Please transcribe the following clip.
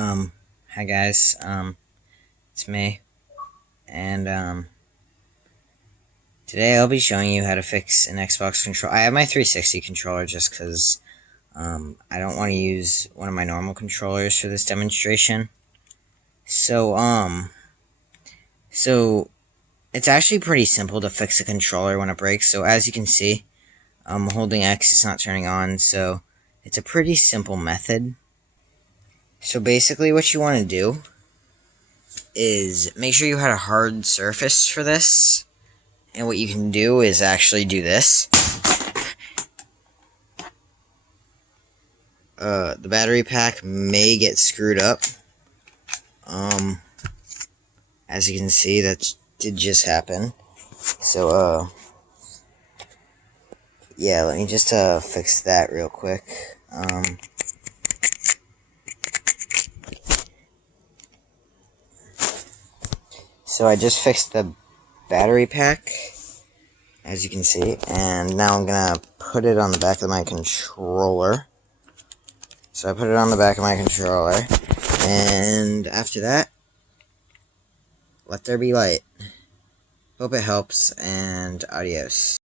Hi guys, it's me, and, today I'll be showing you how to fix an Xbox controller. I have my 360 controller just because, I don't want to use one of my normal controllers for this demonstration. So it's actually pretty simple to fix a controller when it breaks. So as you can see, holding X is not turning on, so it's a pretty simple method. So basically what you want to do is make sure you had a hard surface for this. And what you can do is actually do this. The battery pack may get screwed up. As you can see, that did just happen. So, yeah, let me just, fix that real quick. So I just fixed the battery pack, as you can see, and now I'm gonna put it on the back of my controller. So I put it on the back of my controller, and after that, let there be light. Hope it helps, and adios.